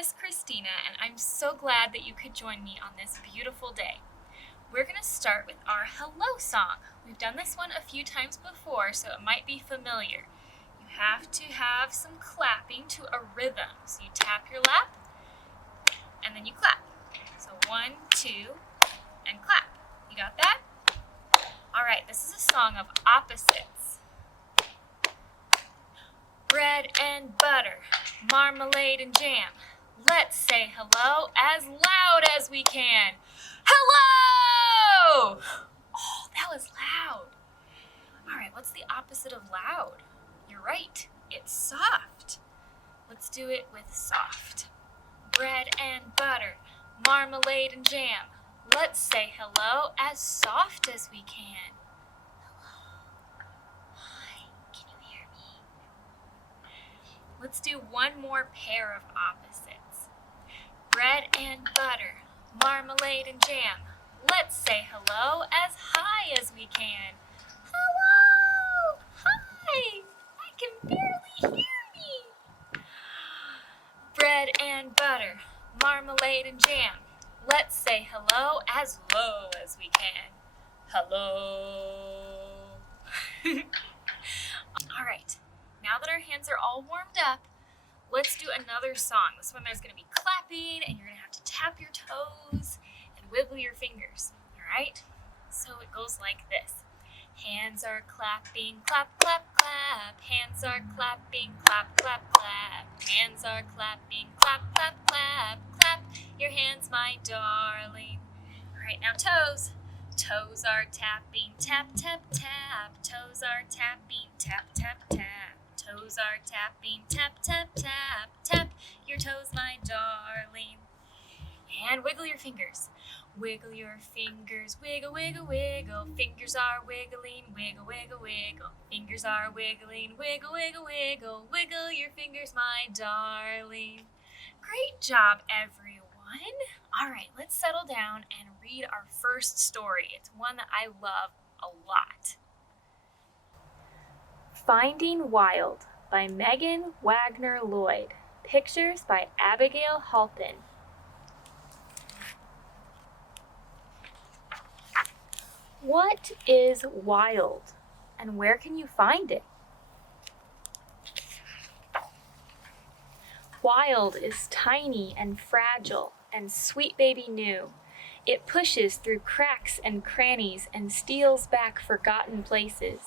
is Christina, and I'm so glad that you could join me on this beautiful day. We're going to start with our hello song. We've done this one a few times before, so it might be familiar. You have to have some clapping to a rhythm. So you tap your lap, and then you clap. So 1, 2, and clap. You got that? All right, this is a song of opposites. Bread and butter, marmalade and jam. Let's say hello as loud as we can. Hello! Oh, that was loud. All right, what's the opposite of loud? You're right, it's soft. Let's do it with soft. Bread and butter, marmalade and jam. Let's say hello as soft as we can. Let's do one more pair of opposites. Bread and butter, marmalade and jam. Let's say hello as high as we can. Hello! Hi! I can barely hear me. Bread and butter, marmalade and jam. Let's say hello as low as we can. Hello! All right. Now that our hands are all warmed up, let's do another song. This one there's going to be clapping, and you're going to have to tap your toes and wiggle your fingers, all right? So it goes like this. Hands are clapping, clap, clap, clap. Hands are clapping, clap, clap, clap. Hands are clapping, clap, clap, clap. Clap your hands, my darling. All right, now toes. Toes are tapping, tap, tap, tap. Toes are tapping, tap, tap, tap. Toes are tapping, tap, tap, tap. Tap your toes, my darling. And wiggle your fingers. Wiggle your fingers, wiggle, wiggle, wiggle. Fingers are wiggling, wiggle, wiggle, wiggle. Fingers are wiggling, wiggle, wiggle, wiggle. Wiggle your fingers, my darling. Great job, everyone. All right, let's settle down and read our first story. It's one that I love a lot. Finding Wild by Megan Wagner Lloyd. Pictures by Abigail Halpin. What is wild, and where can you find it? Wild is tiny and fragile and sweet baby new. It pushes through cracks and crannies and steals back forgotten places.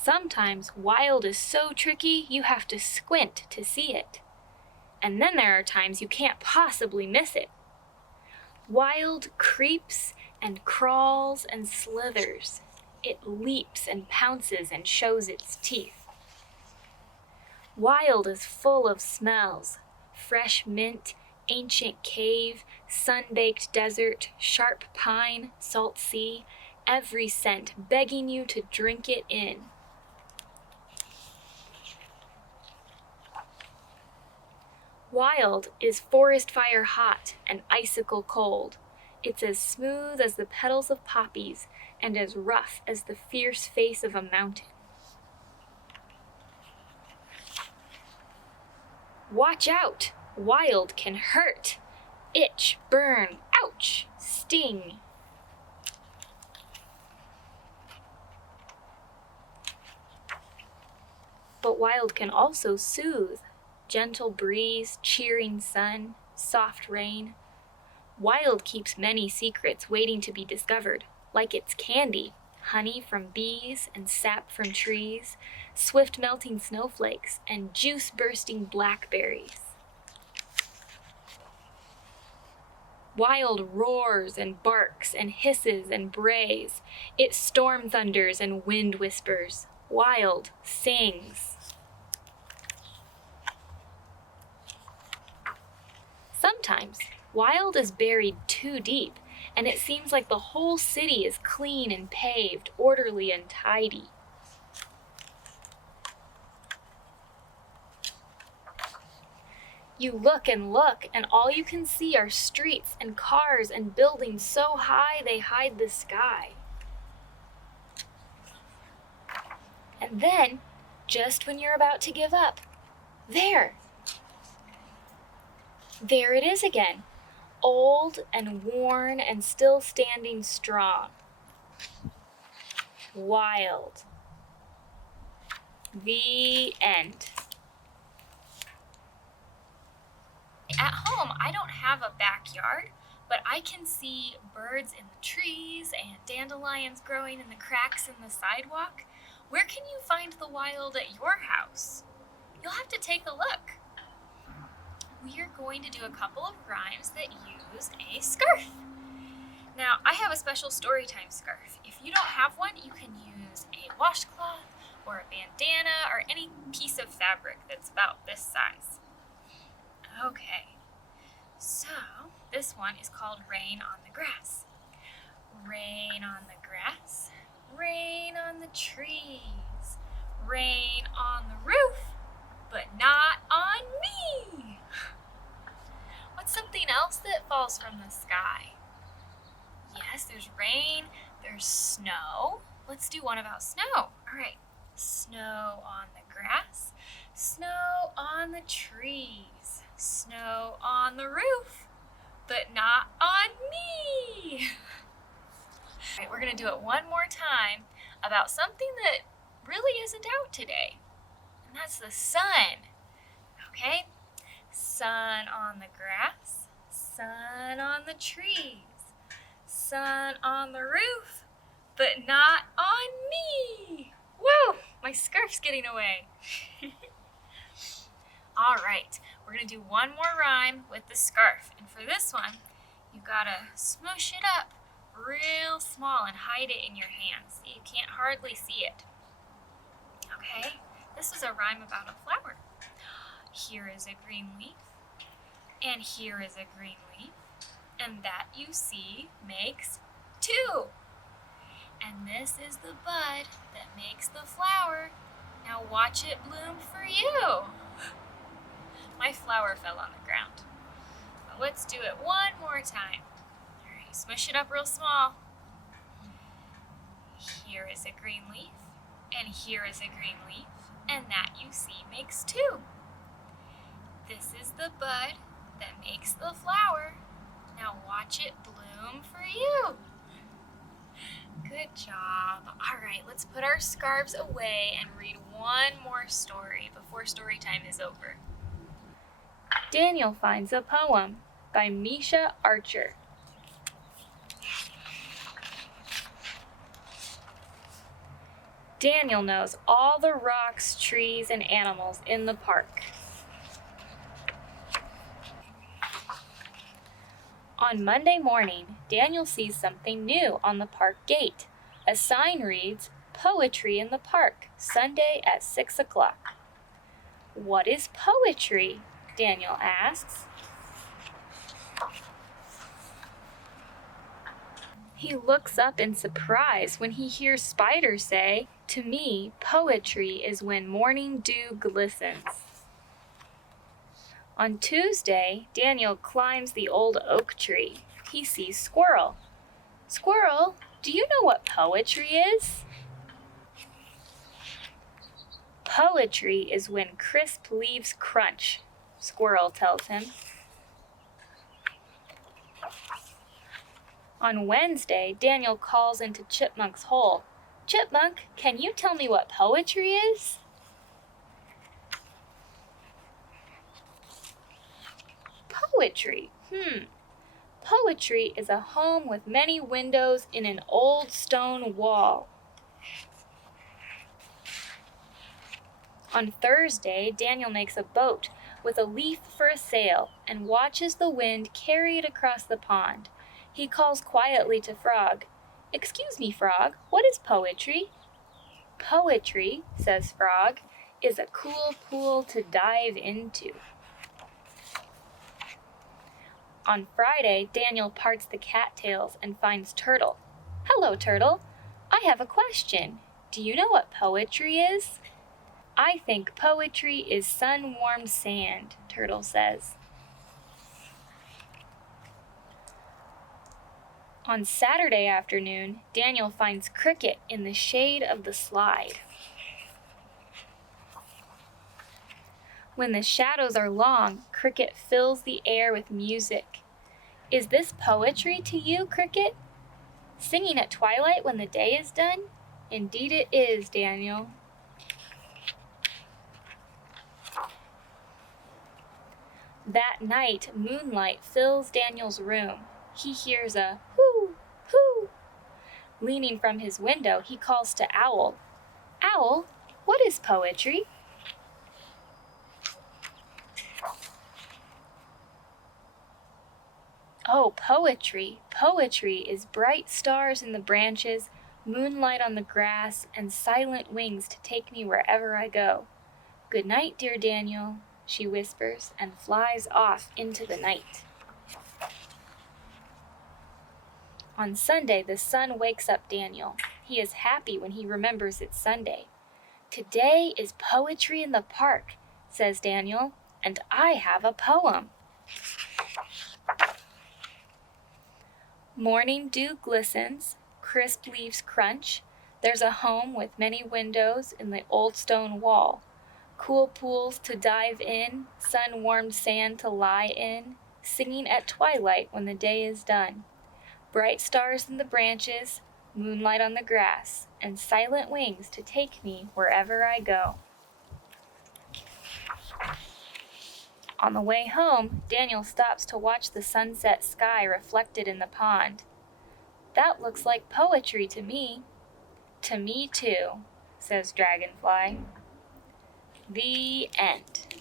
Sometimes wild is so tricky you have to squint to see it. And then there are times you can't possibly miss it. Wild creeps and crawls and slithers. It leaps and pounces and shows its teeth. Wild is full of smells. Fresh mint, ancient cave, sun-baked desert, sharp pine, salt sea, every scent begging you to drink it in. Wild is forest fire hot and icicle cold. It's as smooth as the petals of poppies and as rough as the fierce face of a mountain. Watch out! Wild can hurt. Itch, burn, ouch, sting. But wild can also soothe. Gentle breeze, cheering sun, soft rain. Wild keeps many secrets waiting to be discovered, like its candy, honey from bees and sap from trees, swift melting snowflakes and juice bursting blackberries. Wild roars and barks and hisses and brays. It storm thunders and wind whispers. Wild sings. Sometimes, wild is buried too deep, and it seems like the whole city is clean and paved, orderly and tidy. You look, and all you can see are streets and cars and buildings so high they hide the sky. And then, just when you're about to give up, there it is again, old and worn and still standing strong. Wild. The end. At home, I don't have a backyard, but I can see birds in the trees and dandelions growing in the cracks in the sidewalk. Where can you find the wild at your house? You'll have to take a look. We are going to do a couple of rhymes that use a scarf. Now, I have a special Storytime scarf. If you don't have one, you can use a washcloth or a bandana or any piece of fabric that's about this size. Okay, so this one is called Rain on the Grass. Rain on the grass, rain on the trees, rain on the roof, but not on me. What's something else that falls from the sky? Yes, there's rain, there's snow. Let's do one about snow. All right, snow on the grass, snow on the trees, snow on the roof, but not on me. All right, we're gonna do it one more time about something that really isn't out today, and that's the sun. Okay, sun on the grass, sun on the trees, sun on the roof, but not on me. Whoa, my scarf's getting away. All right, we're gonna do one more rhyme with the scarf. And for this one, you gotta smoosh it up real small and hide it in your hands so you can't hardly see it. Okay, this is a rhyme about a flower. Here is a green leaf, and here is a green leaf, and that you see makes two. And this is the bud that makes the flower. Now watch it bloom for you. My flower fell on the ground. But let's do it one more time. All right, smush it up real small. Here is a green leaf, and here is a green leaf, and that you see makes two. This is the bud that makes the flower. Now watch it bloom for you. Good job. All right, let's put our scarves away and read one more story before story time is over. Daniel Finds a Poem by Misha Archer. Daniel knows all the rocks, trees, and animals in the park. On Monday morning, Daniel sees something new on the park gate. A sign reads, "Poetry in the Park, Sunday at 6 o'clock." "What is poetry?" Daniel asks. He looks up in surprise when he hears Spider say, "To me, poetry is when morning dew glistens." On Tuesday, Daniel climbs the old oak tree. He sees Squirrel. "Squirrel, do you know what poetry is?" "Poetry is when crisp leaves crunch," Squirrel tells him. On Wednesday, Daniel calls into Chipmunk's hole. "Chipmunk, can you tell me what poetry is?" Poetry. Poetry is a home with many windows in an old stone wall. On Thursday, Daniel makes a boat with a leaf for a sail and watches the wind carry it across the pond. He calls quietly to Frog. "Excuse me, Frog, what is poetry?" "Poetry," says Frog, "is a cool pool to dive into." On Friday, Daniel parts the cattails and finds Turtle. "Hello, Turtle. I have a question. Do you know what poetry is?" "I think poetry is sun-warmed sand," Turtle says. On Saturday afternoon, Daniel finds Cricket in the shade of the slide. When the shadows are long, Cricket fills the air with music. Is this poetry to you, Cricket? Singing at twilight when the day is done? Indeed it is, Daniel. That night, moonlight fills Daniel's room. He hears a whoo, whoo. Leaning from his window, he calls to Owl. Owl, what is poetry? Oh, poetry. Poetry is bright stars in the branches, moonlight on the grass, and silent wings to take me wherever I go. Good night, dear Daniel, she whispers and flies off into the night. On Sunday, the sun wakes up Daniel. He is happy when he remembers it's Sunday. Today is poetry in the park, says Daniel, and I have a poem. Morning dew glistens, crisp leaves crunch. There's a home with many windows in the old stone wall. Cool pools to dive in, sun-warmed sand to lie in, singing at twilight when the day is done. Bright stars in the branches, moonlight on the grass, and silent wings to take me wherever I go. On the way home, Daniel stops to watch the sunset sky reflected in the pond. That looks like poetry to me. To me too, says Dragonfly. The end.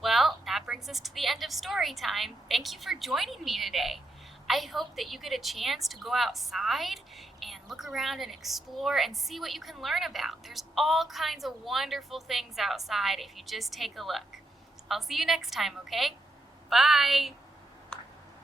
Well, that brings us to the end of story time. Thank you for joining me today. I hope that you get a chance to go outside and look around and explore and see what you can learn about. There's all kinds of wonderful things outside if you just take a look. I'll see you next time, okay? Bye!